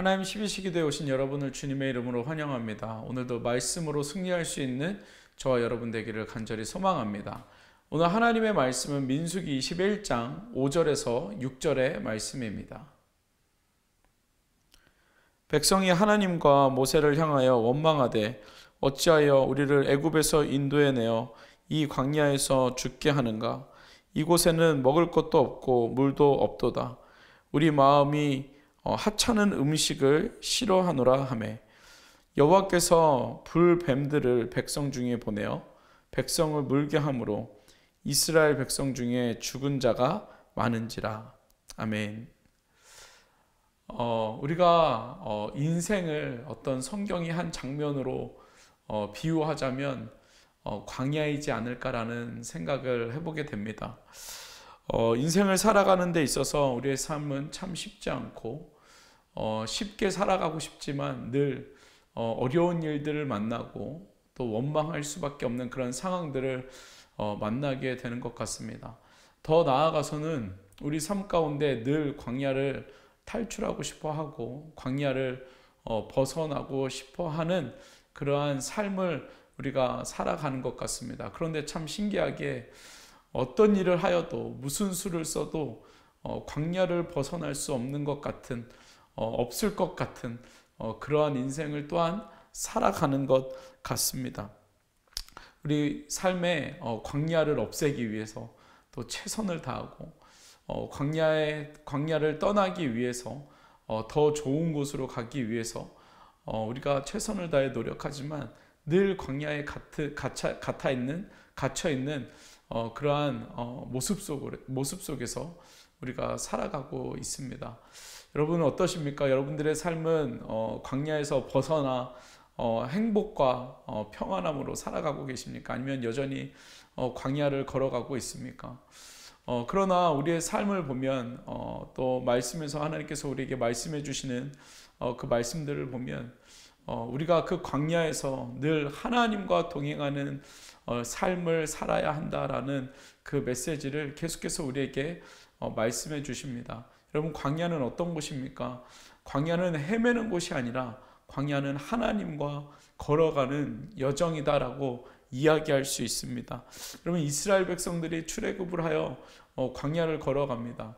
하나님 12시기도에 오신 여러분을 주님의 이름으로 환영합니다. 오늘도 말씀으로 승리할 수 있는 저와 여러분 되기를 간절히 소망합니다. 오늘 하나님의 말씀은 민수기 21장 5절에서 6절의 말씀입니다. 백성이 하나님과 모세를 향하여 원망하되 어찌하여 우리를 애굽에서 인도해내어 이 광야에서 죽게 하는가? 이곳에는 먹을 것도 없고 물도 없도다. 우리 마음이 하찮은 음식을 싫어하노라 하매 여호와께서 불뱀들을 백성 중에 보내어 백성을 물게 함으로 이스라엘 백성 중에 죽은 자가 많은지라. 아멘. 우리가 인생을 어떤 성경이 한 장면으로 비유하자면 광야이지 않을까라는 생각을 해보게 됩니다. 인생을 살아가는 데 있어서 우리의 삶은 참 쉽지 않고 쉽게 살아가고 싶지만 늘 어려운 일들을 만나고 또 원망할 수밖에 없는 그런 상황들을 만나게 되는 것 같습니다. 더 나아가서는 우리 삶 가운데 늘 광야를 탈출하고 싶어 하고 광야를 벗어나고 싶어 하는 그러한 삶을 우리가 살아가는 것 같습니다. 그런데 참 신기하게 어떤 일을 하여도 무슨 수를 써도 광야를 벗어날 수 없는 것 같은 없을 것 같은 그러한 인생을 또한 살아가는 것 같습니다. 우리 삶의 광야를 없애기 위해서 또 최선을 다하고 광야를 떠나기 위해서 더 좋은 곳으로 가기 위해서 우리가 최선을 다해 노력하지만 늘 광야에 갇혀 있는 그러한 모습 속에서 우리가 살아가고 있습니다. 여러분은 어떠십니까? 여러분들의 삶은 광야에서 벗어나 행복과 평안함으로 살아가고 계십니까? 아니면 여전히 광야를 걸어가고 있습니까? 그러나 우리의 삶을 보면 또 말씀에서 하나님께서 우리에게 말씀해 주시는 그 말씀들을 보면 우리가 그 광야에서 늘 하나님과 동행하는 삶을 살아야 한다라는 그 메시지를 계속해서 우리에게 말씀해 주십니다. 여러분, 광야는 어떤 곳입니까? 광야는 헤매는 곳이 아니라 광야는 하나님과 걸어가는 여정이다라고 이야기할 수 있습니다. 여러분, 이스라엘 백성들이 출애굽을 하여 광야를 걸어갑니다.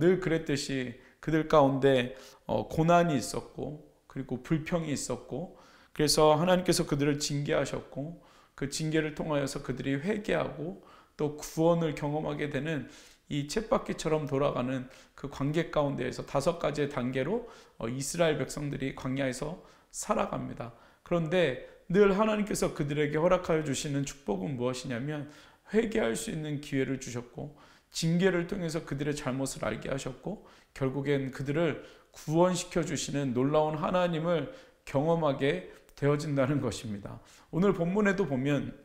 늘 그랬듯이 그들 가운데 고난이 있었고 그리고 불평이 있었고 그래서 하나님께서 그들을 징계하셨고 그 징계를 통하여서 그들이 회개하고 또 구원을 경험하게 되는 이 쳇바퀴처럼 돌아가는 그 관계 가운데에서 5가지의 단계로 이스라엘 백성들이 광야에서 살아갑니다. 그런데 늘 하나님께서 그들에게 허락하여 주시는 축복은 무엇이냐면 회개할 수 있는 기회를 주셨고 징계를 통해서 그들의 잘못을 알게 하셨고 결국엔 그들을 구원시켜 주시는 놀라운 하나님을 경험하게 되어진다는 것입니다. 오늘 본문에도 보면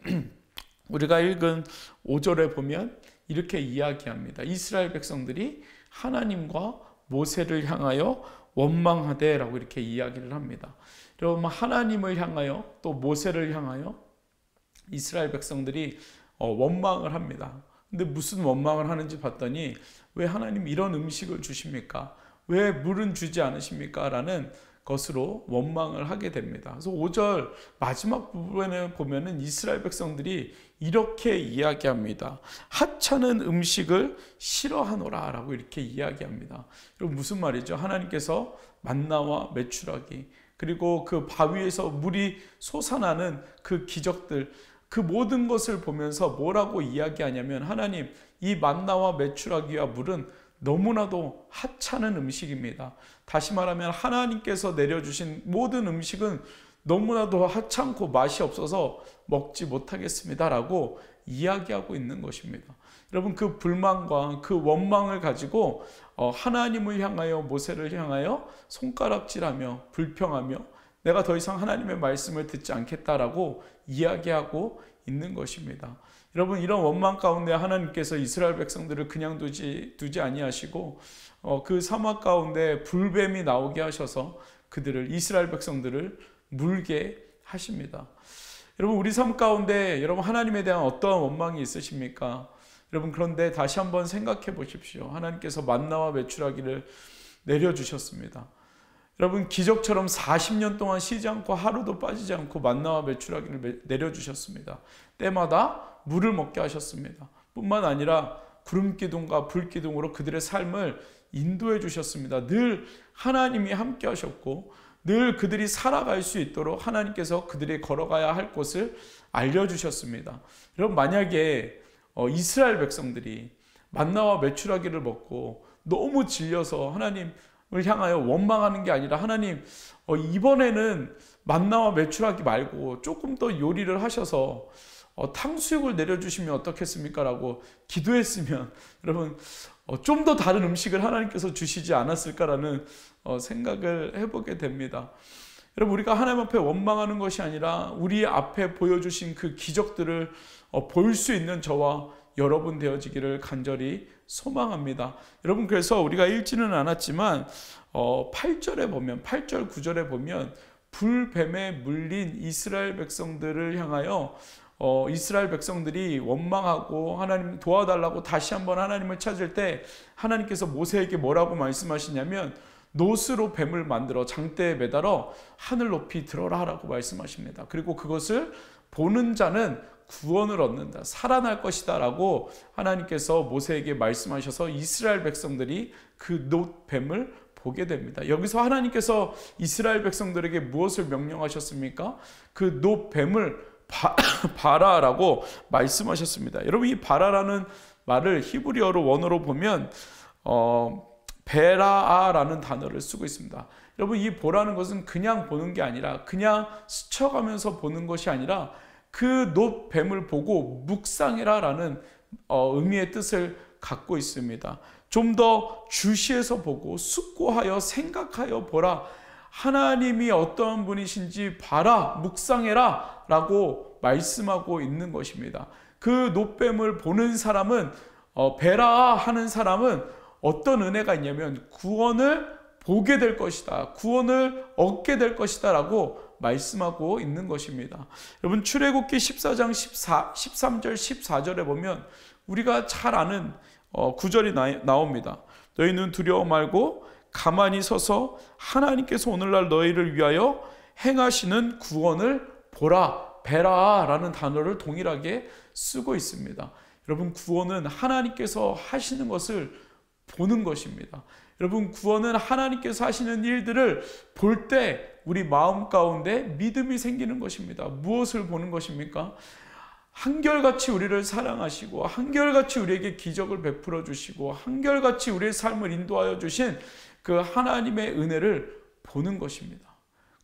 우리가 읽은 5절에 보면 이렇게 이야기합니다. 이스라엘 백성들이 하나님과 모세를 향하여 원망하되 라고 이렇게 이야기를 합니다. 여러분, 하나님을 향하여 또 모세를 향하여 이스라엘 백성들이 원망을 합니다. 근데 무슨 원망을 하는지 봤더니 왜 하나님 이런 음식을 주십니까? 왜 물은 주지 않으십니까? 라는 것으로 원망을 하게 됩니다. 그래서 5절 마지막 부분에 보면은 이스라엘 백성들이 이렇게 이야기합니다. 하찮은 음식을 싫어하노라 라고 이렇게 이야기합니다. 여러분, 무슨 말이죠? 하나님께서 만나와 메추라기 그리고 그 바위에서 물이 솟아나는 그 기적들 그 모든 것을 보면서 뭐라고 이야기하냐면 하나님, 이 만나와 메추라기와 물은 너무나도 하찮은 음식입니다. 다시 말하면 하나님께서 내려주신 모든 음식은 너무나도 하찮고 맛이 없어서 먹지 못하겠습니다 라고 이야기하고 있는 것입니다. 여러분, 그 불만과 그 원망을 가지고 하나님을 향하여 모세를 향하여 손가락질하며 불평하며 내가 더 이상 하나님의 말씀을 듣지 않겠다라고 이야기하고 있는 것입니다. 여러분, 이런 원망 가운데 하나님께서 이스라엘 백성들을 그냥 두지 아니하시고 그 사막 가운데 불뱀이 나오게 하셔서 그들을 이스라엘 백성들을 물게 하십니다. 여러분, 우리 삶 가운데 여러분 하나님에 대한 어떠한 원망이 있으십니까? 여러분, 그런데 다시 한번 생각해 보십시오. 하나님께서 만나와 메추라기를 내려주셨습니다. 여러분, 기적처럼 40년 동안 쉬지 않고 하루도 빠지지 않고 만나와 메추라기를 내려주셨습니다. 때마다 물을 먹게 하셨습니다. 뿐만 아니라 구름기둥과 불기둥으로 그들의 삶을 인도해 주셨습니다. 늘 하나님이 함께 하셨고 늘 그들이 살아갈 수 있도록 하나님께서 그들이 걸어가야 할 곳을 알려주셨습니다. 여러분, 만약에 이스라엘 백성들이 만나와 메추라기를 먹고 너무 질려서 하나님을 향하여 원망하는 게 아니라, 하나님 이번에는 만나와 메추라기 말고 조금 더 요리를 하셔서 탕수육을 내려주시면 어떻겠습니까? 라고 기도했으면, 여러분, 좀 더 다른 음식을 하나님께서 주시지 않았을까라는 생각을 해보게 됩니다. 여러분, 우리가 하나님 앞에 원망하는 것이 아니라 우리 앞에 보여주신 그 기적들을 볼 수 있는 저와 여러분 되어지기를 간절히 소망합니다. 여러분, 그래서 우리가 읽지는 않았지만 8절에 보면, 8절 9절에 보면 불뱀에 물린 이스라엘 백성들을 향하여 이스라엘 백성들이 원망하고 하나님 도와달라고 다시 한번 하나님을 찾을 때 하나님께서 모세에게 뭐라고 말씀하시냐면, 노스로 뱀을 만들어 장대에 매달아 하늘 높이 들어라 라고 말씀하십니다. 그리고 그것을 보는 자는 구원을 얻는다, 살아날 것이다 라고 하나님께서 모세에게 말씀하셔서 이스라엘 백성들이 그 놋뱀을 보게 됩니다. 여기서 하나님께서 이스라엘 백성들에게 무엇을 명령하셨습니까? 그 놋뱀을 바라라고 말씀하셨습니다. 여러분, 이 바라라는 말을 히브리어로 원어로 보면 베라아라는 단어를 쓰고 있습니다. 여러분, 이 보라는 것은 그냥 보는 게 아니라, 그냥 스쳐가면서 보는 것이 아니라 그 놋뱀을 보고 묵상해라라는 의미의 뜻을 갖고 있습니다. 좀 더 주시해서 보고 숙고하여 생각하여 보라, 하나님이 어떠한 분이신지 봐라, 묵상해라 라고 말씀하고 있는 것입니다. 그 놋뱀을 보는 사람은, 베라 하는 사람은 어떤 은혜가 있냐면 구원을 보게 될 것이다, 구원을 얻게 될 것이다 라고 말씀하고 있는 것입니다. 여러분, 출애굽기 14장 13절 14절에 보면 우리가 잘 아는 구절이 나옵니다. 너희는 두려워 말고 가만히 서서 하나님께서 오늘날 너희를 위하여 행하시는 구원을 보라, 베라 라는 단어를 동일하게 쓰고 있습니다. 여러분, 구원은 하나님께서 하시는 것을 보는 것입니다. 여러분, 구원은 하나님께서 하시는 일들을 볼 때 우리 마음 가운데 믿음이 생기는 것입니다. 무엇을 보는 것입니까? 한결같이 우리를 사랑하시고 한결같이 우리에게 기적을 베풀어 주시고 한결같이 우리의 삶을 인도하여 주신 그 하나님의 은혜를 보는 것입니다.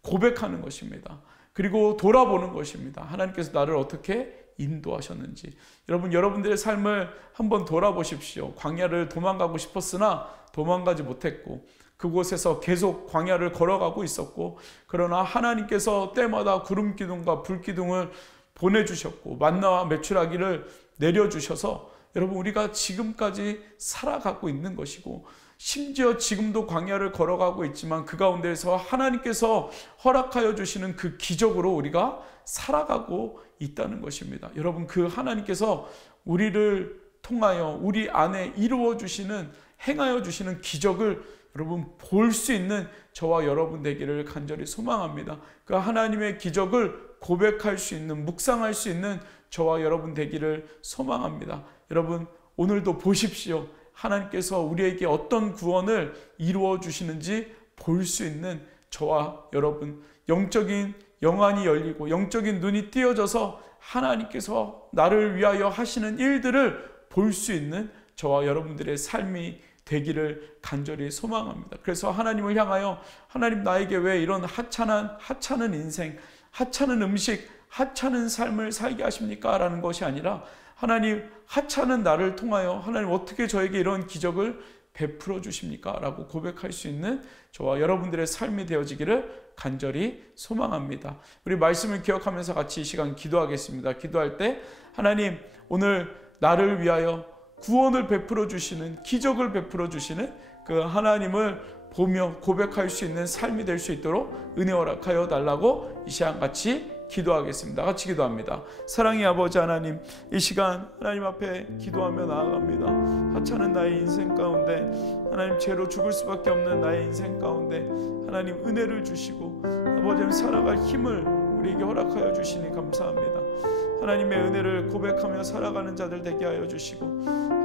고백하는 것입니다. 그리고 돌아보는 것입니다. 하나님께서 나를 어떻게 인도하셨는지. 여러분, 여러분들의 삶을 한번 돌아보십시오. 광야를 도망가고 싶었으나 도망가지 못했고, 그곳에서 계속 광야를 걸어가고 있었고, 그러나 하나님께서 때마다 구름 기둥과 불 기둥을 보내주셨고 만나와 메추라기를 내려주셔서 여러분, 우리가 지금까지 살아가고 있는 것이고, 심지어 지금도 광야를 걸어가고 있지만 그 가운데에서 하나님께서 허락하여 주시는 그 기적으로 우리가 살아가고 있다는 것입니다. 여러분, 그 하나님께서 우리를 통하여 우리 안에 이루어 주시는, 행하여 주시는 기적을 여러분 볼 수 있는 저와 여러분 되기를 간절히 소망합니다. 그 하나님의 기적을 고백할 수 있는, 묵상할 수 있는 저와 여러분 되기를 소망합니다. 여러분, 오늘도 보십시오. 하나님께서 우리에게 어떤 구원을 이루어 주시는지 볼 수 있는 저와 여러분, 영적인 영안이 열리고 영적인 눈이 띄어져서 하나님께서 나를 위하여 하시는 일들을 볼 수 있는 저와 여러분들의 삶이 되기를 간절히 소망합니다. 그래서 하나님을 향하여, 하나님 나에게 왜 이런 하찮은 인생, 하찮은 음식, 하찮은 삶을 살게 하십니까? 라는 것이 아니라, 하나님, 하찮은 나를 통하여 하나님 어떻게 저에게 이런 기적을 베풀어 주십니까? 라고 고백할 수 있는 저와 여러분들의 삶이 되어지기를 간절히 소망합니다. 우리 말씀을 기억하면서 같이 이 시간 기도하겠습니다. 기도할 때 하나님, 오늘 나를 위하여 구원을 베풀어 주시는, 기적을 베풀어 주시는 그 하나님을 보며 고백할 수 있는 삶이 될 수 있도록 은혜 허락하여 달라고 이 시간 같이 기도하겠습니다. 같이 기도합니다. 사랑의 아버지 하나님, 이 시간 하나님 앞에 기도하며 나아갑니다. 하찮은 나의 인생 가운데 하나님 죄로 죽을 수밖에 없는 나의 인생 가운데 하나님 은혜를 주시고 아버지 살아갈 힘을 우리에게 허락하여 주시니 감사합니다. 하나님의 은혜를 고백하며 살아가는 자들 되게 하여 주시고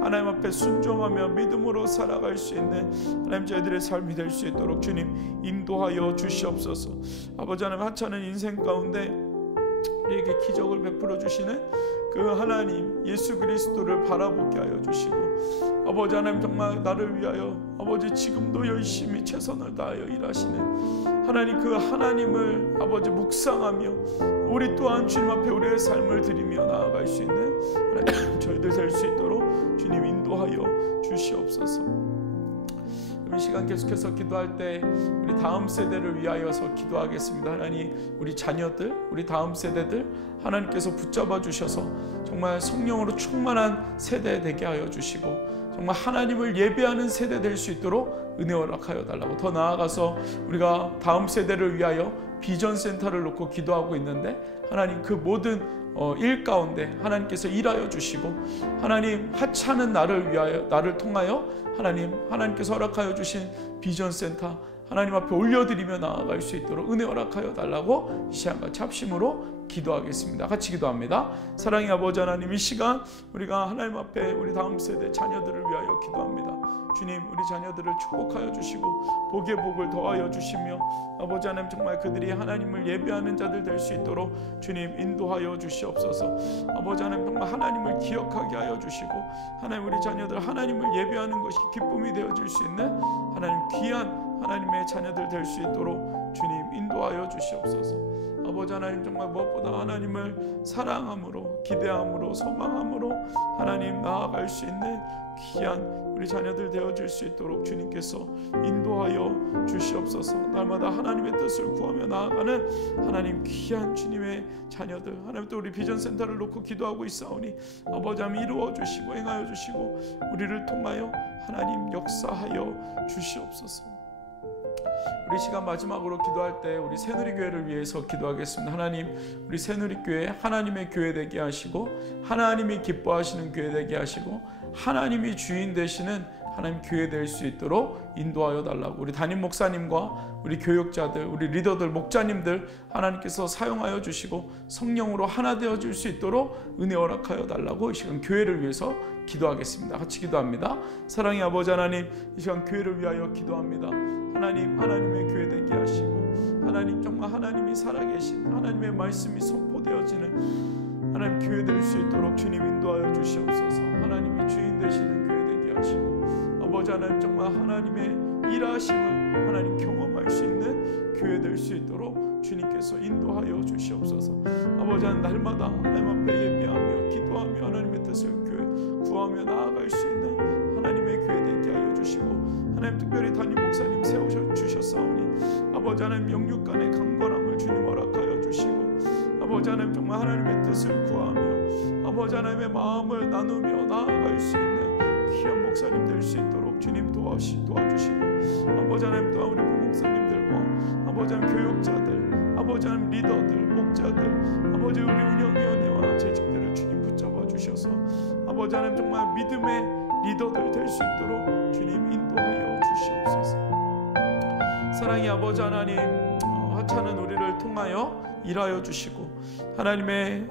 하나님 앞에 순종하며 믿음으로 살아갈 수 있는 하나님 저희들의 삶이 될 수 있도록 주님 인도하여 주시옵소서. 아버지 하나님 하찮은 인생 가운데 우리에게 기적을 베풀어 주시는 그 하나님 예수 그리스도를 바라보게 하여 주시고 아버지 하나님 정말 나를 위하여 아버지 지금도 열심히 최선을 다하여 일하시는 하나님 그 하나님을 아버지 묵상하며 우리 또한 주님 앞에 우리의 삶을 드리며 나아갈 수 있는 저희들 될 수 있도록 주님 인도하여 주시옵소서. 이 시간 계속해서 기도할 때 우리 다음 세대를 위하여서 기도하겠습니다. 하나님 우리 자녀들 우리 다음 세대들 하나님께서 붙잡아 주셔서 정말 성령으로 충만한 세대 되게 하여 주시고 정말 하나님을 예배하는 세대 될 수 있도록 은혜 허락하여 달라고. 더 나아가서 우리가 다음 세대를 위하여 비전 센터를 놓고 기도하고 있는데 하나님 그 모든 일 가운데 하나님께서 일하여 주시고 하나님 하찮은 나를 위하여 나를 통하여 하나님께서 허락하여 주신 비전 센터 하나님 앞에 올려드리며 나아갈 수 있도록 은혜 허락하여 달라고 이 시간같이 합심으로 기도하겠습니다. 같이 기도합니다. 사랑의 아버지 하나님, 이 시간 우리가 하나님 앞에 우리 다음 세대 자녀들을 위하여 기도합니다. 주님 우리 자녀들을 축복하여 주시고 복의 복을 더하여 주시며 아버지 하나님 정말 그들이 하나님을 예배하는 자들 될 수 있도록 주님 인도하여 주시옵소서. 아버지 하나님 정말 하나님을 기억하게 하여 주시고 하나님 우리 자녀들 하나님을 예배하는 것이 기쁨이 되어질 수 있는 하나님 귀한 하나님의 자녀들 될 수 있도록 주님 인도하여 주시옵소서. 아버지 하나님 정말 무엇보다 하나님을 사랑함으로 기대함으로 소망함으로 하나님 나아갈 수 있는 귀한 우리 자녀들 되어질 수 있도록 주님께서 인도하여 주시옵소서. 날마다 하나님의 뜻을 구하며 나아가는 하나님 귀한 주님의 자녀들 하나님 또 우리 비전센터를 놓고 기도하고 있사오니 아버지 하나님 이루어 주시고 행하여 주시고 우리를 통하여 하나님 역사하여 주시옵소서. 우리 시간 마지막으로 기도할 때 우리 새누리교회를 위해서 기도하겠습니다. 하나님 우리 새누리교회 하나님의 교회 되게 하시고 하나님이 기뻐하시는 교회 되게 하시고 하나님이 주인 되시는 하나님 교회 될 수 있도록 인도하여 달라고. 우리 담임 목사님과 우리 교육자들 우리 리더들 목자님들 하나님께서 사용하여 주시고 성령으로 하나 되어질 수 있도록 은혜 허락하여 달라고 이 시간 교회를 위해서 기도하겠습니다. 같이 기도합니다. 사랑의 아버지 하나님 이 시간 교회를 위하여 기도합니다. 하나님의 교회 되게 하시고 하나님 정말 하나님이 살아계신 하나님의 말씀이 선포되어지는 하나님 교회 될 수 있도록 주님 인도하여 주시옵소서. 하나님이 주인 되시는 교회 되게 하시고 아버지 하나님 정말 하나님의 일하심을 하나님 경험할 수 있는 교회 될 수 있도록 주님께서 인도하여 주시옵소서. 아버지 하나님 날마다 하나님 앞에 예배하며 기도하며 하나님의 뜻을 구하며 나아갈 수 있는 하나님의 교회 되게 하여 주시고 하나님 특별히 담임 목사님 세우셔주셨사오니 아버지 하나님 영육 간의 강건함을 주님 허락하여 주시고 아버지 하나님 정말 하나님의 뜻을 구하며 아버지 하나님의 마음을 나누며 나아갈 수 있는 귀한 목사님 될 수 있도록 주님 도와주시고 아버지 하나님 또한 우리 부목사님들과 아버지 하나님 교육자들 아버지 하나님 리더들 목자들 아버지 우리 운영위원회와 재직들을 주님 붙잡아 주셔서 아버지 하나님 정말 믿음의 리더들 될 수 있도록 주님 인도하여 주시옵소서. 사랑의 아버지 하나님 하찮은 우리를 통하여 일하여 주시고 하나님의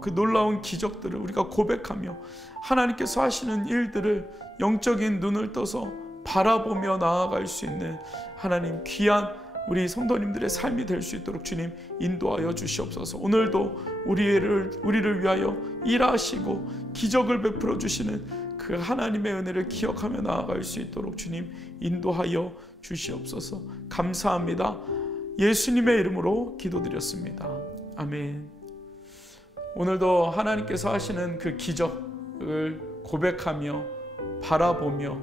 그 놀라운 기적들을 우리가 고백하며 하나님께서 하시는 일들을 영적인 눈을 떠서 바라보며 나아갈 수 있는 하나님 귀한 우리 성도님들의 삶이 될 수 있도록 주님 인도하여 주시옵소서. 오늘도 우리를 위하여 일하시고 기적을 베풀어 주시는 그 하나님의 은혜를 기억하며 나아갈 수 있도록 주님 인도하여 주시옵소서. 감사합니다. 예수님의 이름으로 기도드렸습니다. 아멘. 오늘도 하나님께서 하시는 그 기적을 고백하며 바라보며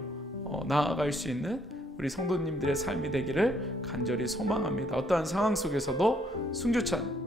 나아갈 수 있는 우리 성도님들의 삶이 되기를 간절히 소망합니다. 어떠한 상황 속에서도 승주찬